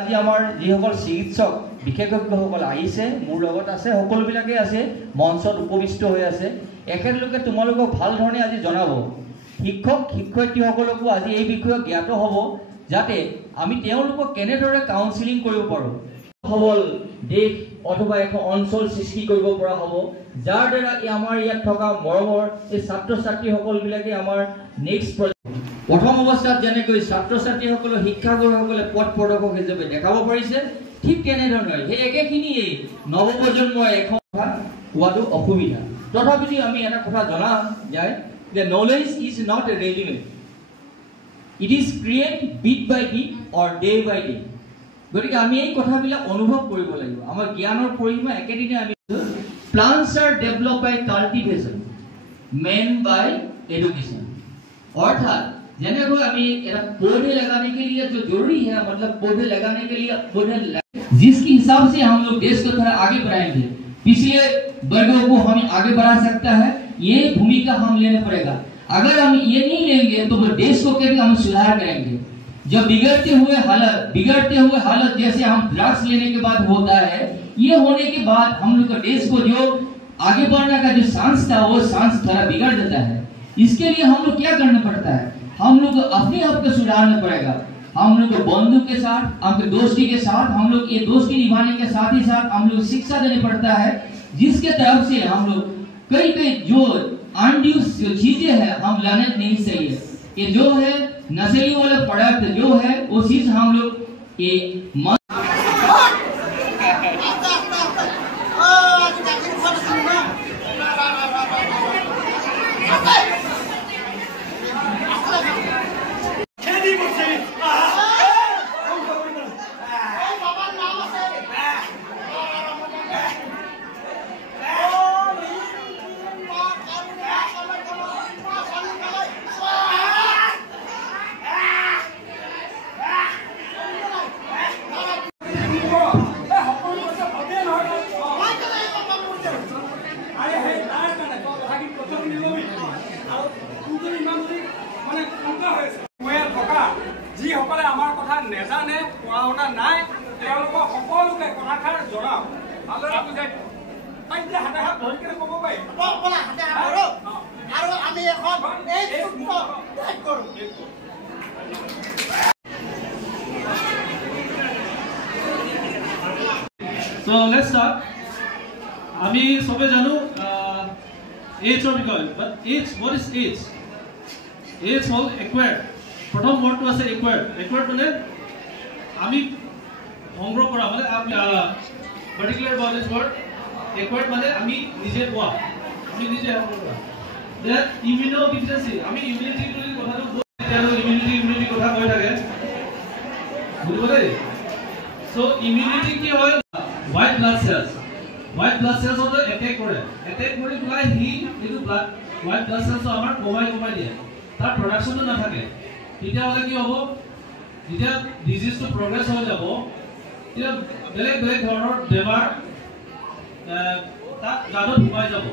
আজি আমাৰ যিসকল চিকিৎসক বিশেষজ্ঞসকল আহিছে মোৰ লগত আছে সকলোবিলাকে আছে মঞ্চত উপবিষ্ট হৈ আছে একেলগে তোমালোকক ভাল ধৰণে আজি জনাব শিক্ষক শিক্ষয়িত্ৰীসকলকো আজি এই বিষয়ে জ্ঞাত হ'ব যাতে আমি তেওঁলোকক কেনেদৰে কাউন্সেলিং কৰিব পাৰোঁ সবল দেশ অথবা এখন অঞ্চল সৃষ্টি কৰিব পৰা হ'ব যাৰ দ্বাৰা আমাৰ ইয়াত থকা মৰমৰ এই ছাত্ৰ ছাত্ৰীসকলবিলাকে আমাৰ নেক্সট প্ৰথম অৱস্থাত যেনেকৈ ছাত্ৰ ছাত্ৰীসকলৰ শিক্ষাগুৰুসকলে পথ প্ৰদৰ্শক হিচাপে দেখাব পাৰিছে ঠিক তেনেধৰণে সেই একেখিনিয়েই নৱপ্ৰজন্মই এখন কথা কোৱাটো অসুবিধা তথাপিও আমি এটা কথা জনা যায় যে knowledge is not a readymade it is create bit by bit or day by day গতিকে আমি এই কথাবিলাক অনুভৱ কৰিব লাগিব আমাৰ জ্ঞানৰ পৰিসীমা একেদিনে আমি প্লান্টস আৰ ডেভেলপ বাই কাল্টিভেশ্যন মেন বাই एजुकेशन अर्थात जैसे अभी पौधे लगाने के लिए जो जरूरी है मतलब पौधे लगाने के लिए पौधे जिसके हिसाब से हम लोग देश को थोड़ा आगे बढ़ाएंगे पिछले वर्गों को हम आगे बढ़ा सकता है ये भूमिका हम लेना पड़ेगा अगर हम ये नहीं लेंगे तो देश को कैसे हम सुधार करेंगे जब बिगड़ते हुए हालत जैसे हम ड्रग्स लेने के बाद होता है ये होने के बाद हम लोग का देश को जो आगे बढ़ने का जो चांस था वो चांस थोड़ा बिगड़ जाता है इसके लिए हम लोग क्या करना पड़ता है हम लोग अपने आप को सुधारना पड़ेगा हम लोग बंधु के साथ आपके दोस्ती के साथ हम लोग ये दोस्ती निभाने के साथ ही साथ हम लोग शिक्षा देने पड़ता है जिसके तरफ से हम लोग कई जो अनड्यूस चीजें हैं हम लाने नहीं चाहिए ये जो है नशीली वाले पदार्थ जो है वो चीज हम लोग ये So let's start. আমি সবে জানো AIDS or because but AIDS what is AIDS? AIDS all acquired. প্রথম ওয়ার্ডটো আছে acquired. Acquired মানে আমি সংগ্রহ করা মানে particular about this word acquired মানে আমি নিজে পোৱা আমি নিজে কৰা that immunodeficiency আমি immunity বুলি কথাটো immunity কথা কৈ থাকে বুঝলে so immunity কি হয় white blood cells of the attack করে প্লাই হি ইটো blood white blood cells আমাৰ কমাই দিয়ে তাৰ প্ৰডাকশনটো না থাকে তেতিয়া হলে কি হ'ব যেতিয়া ডিজিজ টো প্ৰগ্ৰেছ হৈ যাব তেতিয়া বেলেগ ধৰণৰ বেমাৰ তাত জাদত সোমাই যাব